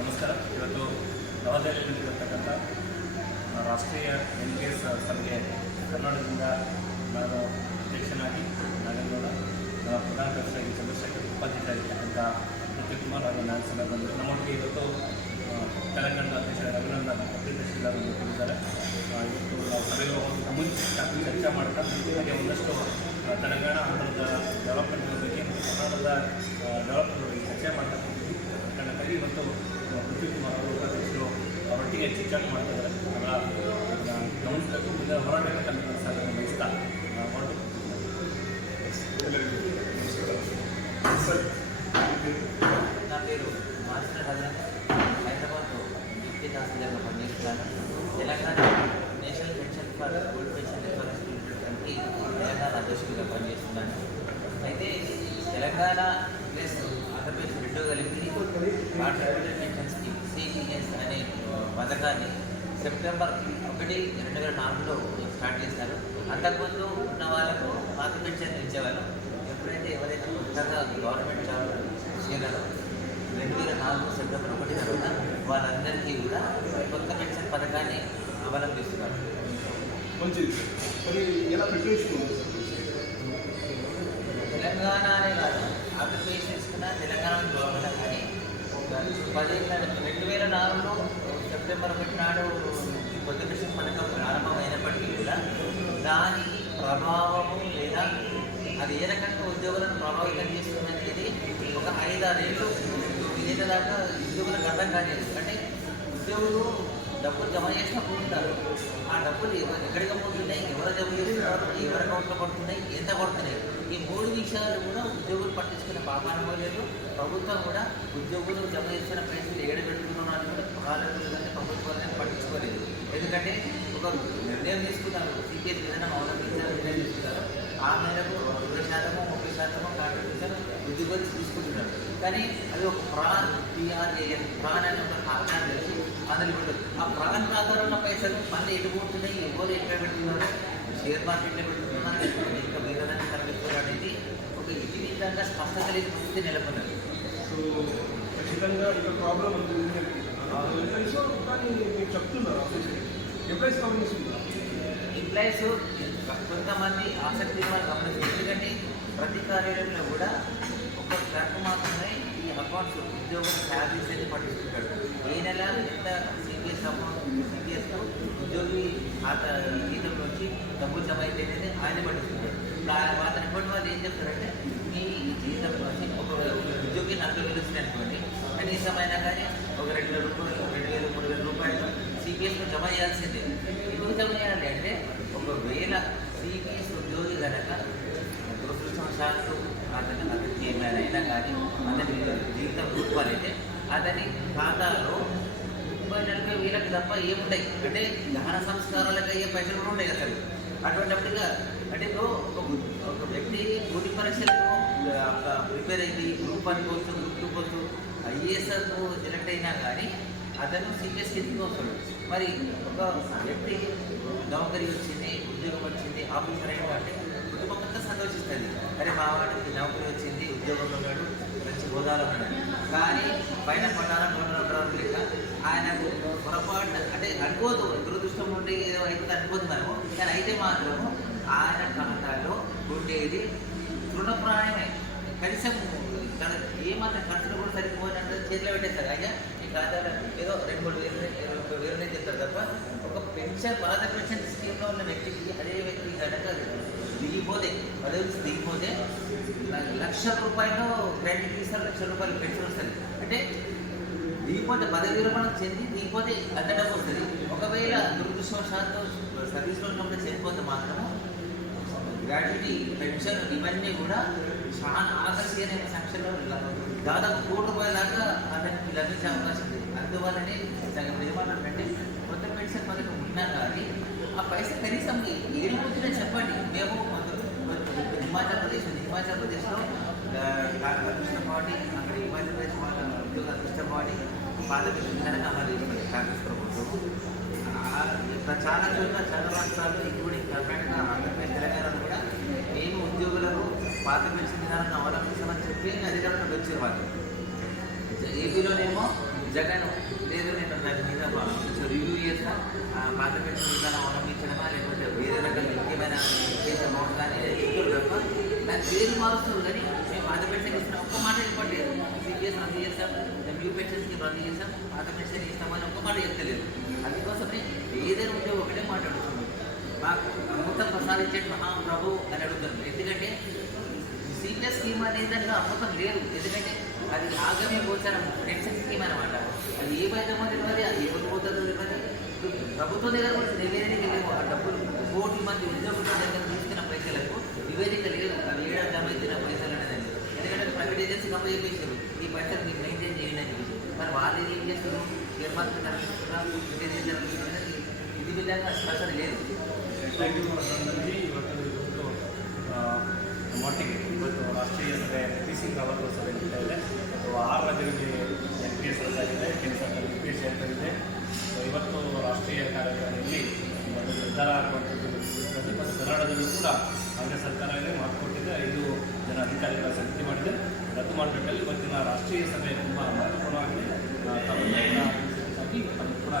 ನಮಸ್ಕಾರ. ಇವತ್ತು ನವದೆಹಲಿಯಲ್ಲಿರತಕ್ಕಂಥ ರಾಷ್ಟ್ರೀಯ NKS ಸಭೆಗೆ ಕರ್ನಾಟಕದಿಂದ ನಾನು ಅಧ್ಯಕ್ಷನಾಗಿ ನಾಗೇಗೌಡ, ಪ್ರಧಾನ ಕಾರ್ಯದರ್ಶಿಯಾಗಿ ಚಂದ್ರಶೇಖರ್, ಉಪಾಧ್ಯಕ್ಷರಾಗಿರ್ತಕ್ಕಂಥ ಪೃಥ್ವಿಕುಮಾರ್ ಹಾಗೂ ನಾನು ಸಭೆ ಬಂದರು. ನಮ್ಮೊಟ್ಟಿಗೆ ಇವತ್ತು ತೆಲಂಗಾಣದ ಅಧ್ಯಕ್ಷ ರಘುನಂದನ್ ಅಧ್ಯಕ್ಷರಾಗಿ ಬಂದಿದ್ದಾರೆ. ಇವತ್ತು ನಾವು ಸಭೆಗೆ ಹೋಗೋದಕ್ಕೆ ಮುಂಚೆ ಚರ್ಚೆ ಮಾಡ್ತಾ ಹಾಗೆ ಒಂದಷ್ಟು ತೆಲಂಗಾಣ ಆಂಧ್ರದ ಡೆವಲಪ್ಮೆಂಟ್ ಬಗ್ಗೆ ಕರ್ನಾಟಕದ ಡೆವಲಪ್ಮೆಂಟ್ ಬಗ್ಗೆ ಚರ್ಚೆ ಮಾಡ್ತಾ ಹೋಗ್ತೀವಿ. ಕಾರಣಕ್ಕಾಗಿ ಇವತ್ತು ಪೃಥ್ವಿಕುಮಾರ್ ಅವರು ಉಪಾಧ್ಯಕ್ಷರು ಅವರೊಟ್ಟಿಗೆ ಚರ್ಚೆ ಮಾಡ್ತಿದ್ದಾರೆ. ಅವರ ಗಮನಿಸಬೇಕು, ಮುಂದೆ ಹೋರಾಟಕ್ಕೆ ತಮ್ಮ ಸಾಧನೆ ಬಯಸ್ತಾ ಹೊರಟು. నా పేరు మాస్టర్ హజరత్. హైదరాబాద్ డిప్యూటీ తహసీల్దార్గా పనిచేస్తున్నాను. Telangana national pension for old pension insurance లిమిటెడ్కి తెలంగాణ అధ్యక్షుడిగా పనిచేస్తున్నాను. అయితే తెలంగాణ ప్లస్ ఆంధ్రప్రదేశ్ రెండు కలిపి కాంట్రిబ్యూటెడ్ పెన్షన్ స్కీమ్ CPS అనే పథకాన్ని సెప్టెంబర్ 1, 2004లో స్టార్ట్ చేశారు. అంతకుముందు ఉన్న వాళ్ళకు పాత పెన్షన్ ఇచ్చేవారు. ఎప్పుడైతే ఎవరైతే కొత్తగా గవర్నమెంట్ జాబ్ చేయగలరో 2004 సెప్టెంబర్ 1 తర్వాత వాళ్ళందరికీ కూడా కొత్త పెన్షన్ పథకాన్ని అవలంబిస్తున్నారు. మంచిది. మరి ఎలా ప్రిపరేషన్ తెలంగాణ అనే కాదు, ఆంధ్రప్రదేశ్ తీసుకున్న తెలంగాణ గవర్నమెంట్ కానీ 2004లో సెప్టెంబర్ 1 నాడు కొత్త పెన్షన్ పథకం ప్రారంభమైనప్పటికీ కూడా దాని ప్రభావము లేదా అది ఏ రకంగా ఉద్యోగులను ప్రభావితం చేస్తుందనేది ఒక 5-6 ఏళ్ళు ఏళ్ళ దాకా ఉద్యోగులకు అర్థం కాలేదు. అంటే ఉద్యోగులు డబ్బులు జమ చేసినా పోతున్నారు. ఆ డబ్బులు ఎక్కడికి పోతున్నాయి, ఎవరు జమ చేస్తున్నారు, ఎవరి అకౌంట్లో పడుతున్నాయి, ఎంత పడుతున్నాయి, ఈ 3 విషయాలు కూడా ఉద్యోగులు పట్టించుకునే పాపానం లేదు. ప్రభుత్వం కూడా ఉద్యోగులు జమ చేసిన పైసలు ఏడు పెట్టుకున్నారని కూడా పాలకులు ప్రభుత్వాన్ని పట్టించుకోలేదు. ఎందుకంటే ఒక నిర్ణయం తీసుకున్నారు, CPS విధానం అవలంబించాలని నిర్ణయం తీసుకున్నారు. ఆ మేరకు 20%, 30% కాంట్రిబ్యూషన్ ఉద్యోగులు తీసుకుంటున్నారు. కానీ అది ఒక ప్రాన్ అనే ఒక ఆధారం తెలిసి అందులో ఉంటుంది. ఆ ప్రాన్ ఆధారంలో పైసలు మళ్ళీ ఎటు పోతున్నాయి, ఎవరు ఎక్కడ పెడుతున్నారు, షేర్ మార్కెట్లో పెడుతున్నారు, లేకపోతే ఇంకా వేరే దాన్ని తరలిస్తున్నారు అనేది ఒక విధంగా స్పష్టత లేని స్థితి నెలకొన్నది. సో ఖచ్చితంగా ఇక్కడ ప్రాబ్లం ఉంటుంది. కానీ మీరు చెప్తున్నారు ఎంప్లాయీస్ గమనిస్తున్నారు. ఎంప్లాయీస్ కొంతమంది ఆసక్తి వాళ్ళు గమనిస్తారు. ఎందుకంటే ప్రతి కార్యాలయంలో కూడా ఒక క్లర్క్ మాత్రమే ఈ అకౌంట్స్ ఉద్యోగం శాలరీస్ అయితే పట్టిస్తుంటాడు. ఏ నెల ఎంత CPS CPSలో ఉద్యోగి జీతంలో వచ్చి డబ్బులు జమ అయితే అనేది ఆయన పట్టిస్తుంటాడు. అతని ఇప్పటి వాళ్ళు ఏం చెప్తారంటే, మీ జీతంలో వచ్చి ఒక ఉద్యోగి 40,000 వచ్చినాయి అనుకోండి, కనీసమైనా కానీ ఒక 2,000 రూపాయలు, 2,000, 3,000 రూపాయలు CPSలో జమ చేయాల్సిందే. ఎందుకు జమ చేయాలి అంటే, ఒకవేళ CPS ఉద్యోగి కనుక దురదృష్టవశాత్తు అతనికి ఏమైనా అయినా కానీ అతని జీవితం రూపాలైతే అతని ఖాతాలో 30,000 తప్ప ఏముంటాయి. అంటే దహన సంస్కారాలకు అయ్యే పైసలు కూడా ఉంటాయి అసలు. అటువంటిగా అంటే ఇప్పుడు ఒక వ్యక్తి పోటీ పరీక్షలకు ప్రిపేర్ అయింది, గ్రూప్ 1 పోస్ట్, గ్రూప్ 2 పోస్ట్, IASకు సెలెక్ట్ అయినా కానీ అతను CPS కిందకి వస్తాడు. మరి ఒక వ్యక్తి నౌకరీ వచ్చింది, ఉద్యోగం వచ్చింది, ఆఫీసర్ అయినా అంటే కుటుంబం అంతా సంతోషిస్తుంది. అరే మా వాడికి నౌకరీ వచ్చింది, ఉద్యోగంలో ఉన్నాడు, మంచి హోదాలో ఉన్నాడు. కానీ పైన పట్టాలను లేక ఆయనకు పొరపాటు అంటే అనుకోదు, దురదృష్టం ఉంటే ఏదో అయితే అనుకోదు మనము. కానీ అయితే మాత్రము ఆయన ఖాతాలో ఉండేది తృణప్రాయమే. కనీసం ఏమాత్రం ఖర్చులు కూడా సరిపోయినట్టు చేతిలో పెట్టేస్తారు. అయ్యా ఈ ఖాతాలో ఏదో 2-3 వేలు చెప్తారు తప్ప ఒక పెన్షన్, పాత పెన్షన్ స్కీమ్లో ఉన్న వ్యక్తికి అదే వ్యక్తి కనుక దిగిపోతే, పదవి దిగిపోతే 1,00,000 రూపాయలు క్రెడిట్ ఇస్తారు, 1,00,000 రూపాయలు పెన్షన్ వస్తుంది. అంటే దిగిపోతే పదవి విరమణ చెంది దిగిపోతే అంత డబ్బు వస్తుంది. ఒకవేళ దురదృష్టవశాత్తు సర్వీస్లో ఉన్నప్పుడు చనిపోతే మాత్రము గ్రాడ్యుటీ, పెన్షన్ ఇవన్నీ కూడా చాలా ఆకర్షణీయమైన సంఖ్యలో దాదాపు ₹1,00,00,000 దాకా అతనికి లభించే అవకాశం ఉంది. అందువల్లనే ఏమంటారంటే కొత్త పెన్షన్ పథకం ఉన్నా కానీ ఆ పైసలు కనీసం ఏడుపోతుందని చెప్పండి. మేము హిమాచల్ ప్రదేశ్లో అదృష్ట పార్టీ, అక్కడ హిమాచల్ ప్రదేశ్ ఉద్యోగ అదృష్ట పార్టీ పాత పెన్షన్ విధానాన్ని అమలు చేస్తుంది కాంగ్రెస్ ప్రభుత్వం. చాలా చోట్ల, చాలా రాష్ట్రాల్లో, ఇంక్లూడింగ్ కర్ణాటక, ఆంధ్రప్రదేశ్, తెలంగాణలో కూడా మేము ఉద్యోగులకు పాత పెన్షన్ విధానాన్ని అవలంబించమని చెప్పి అధికారులకు వచ్చారు. వాళ్ళు ఏపీలోనేమో జగన్ లేదు నేను దాని మీద కొంచెం రివ్యూ చేస్తా, పాత పెన్షన్ విధానం అవలంబించడమా లేకపోతే వేరే రకాల ముఖ్యమైన కేసు అమౌంట్ కానీ చెప్తారు తప్ప దాని పేరు మారుస్తారు. కానీ మేము పాత పెన్షన్ ఇస్తున్నాం ఒక్క మాట చెప్పట్లేదు. సిపిఎస్ రద్దు చేస్తాం, న్యూ పెన్షన్ స్కీమ్ రద్దు చేస్తాం, పాత పెన్షన్ ఇస్తామని ఒక్క మాట చెప్తలేదు. అందుకోసమే ఏదైనా ఉంటే ఒకటే మాట్లాడుతున్నాం, మాకు అమృతం ప్రసాదించే మహాప్రభు అని అడుగుతాను. ఎందుకంటే సిపిఎస్ స్కీమ్ అనేది దాంట్లో అమృతం లేదు. ఎందుకంటే అది ఆగమే గోచరం పెన్షన్ స్కీమ్ అనమాట. అది ఏమైందో తెలియదు, అది ఎవరు పోతుందో తెలియదు. ప్రభుత్వం దగ్గర కూడా నివేదిక లేవు. ఆ డబ్బులు కోట్ల మంది ఉద్యోగుల దగ్గర తీసుకున్న పైసలకు నివేదిక లేదు. అవి ఏడాది జమ ఇచ్చిన పైసలు అనేది. ఎందుకంటే ప్రైవేట్ ఏజెన్సీ కంపెనీ చేశారు ఈ పైసలు మీకు మెయింటైన్ చేయండి అని చెప్పి. మరి వాళ్ళు ఏం చేస్తారు, షేర్ మార్కెట్ జరుగుతున్నారు, ఇంటెలిజెన్స్ జరుగుతున్నారు, ఇది విధంగా స్పెషల్ లేదు. ಥ್ಯಾಂಕ್ ಯು ಮತ್ತೊಂದು ಇವತ್ತು ಮಟ್ಟಿಗೆ ಇವತ್ತು ರಾಷ್ಟ್ರೀಯ ಸಭೆ NPC ಅವರ ಸಭೆ ನಡೀತಾ ಇದೆ. ಮತ್ತು 6 ರಾಜ್ಯಗಳಿಗೆ NPS ರದ್ದಾಗಿದೆ, ಕೇಂದ್ರ ಸರ್ಕಾರ UPSC ಅಂತಂದಿದೆ. ಸೊ ಇವತ್ತು ರಾಷ್ಟ್ರೀಯ ಕಾರ್ಯಕ್ರಮದಲ್ಲಿ ಒಂದು ನಿರ್ಧಾರ ಆಗುವಂಥದ್ದು ಮತ್ತು ಕರ್ನಾಟಕದಲ್ಲೂ ಕೂಡ ಕಾಂಗ್ರೆಸ್ ಸರ್ಕಾರ ಮಾತು ಕೊಟ್ಟಿದೆ. 5 ಜನ ಅಧಿಕಾರಿಗಳ ಸಮಿತಿ ಮಾಡಿದೆ. ರದ್ದು ಮಾಡಿಬಿಟ್ಟಲ್ಲಿ ಇವತ್ತಿನ ರಾಷ್ಟ್ರೀಯ ಸಭೆ ತುಂಬ ಮಹತ್ವಪೂರ್ಣವಾಗಿದೆ. ತಮ್ಮ ಕೂಡ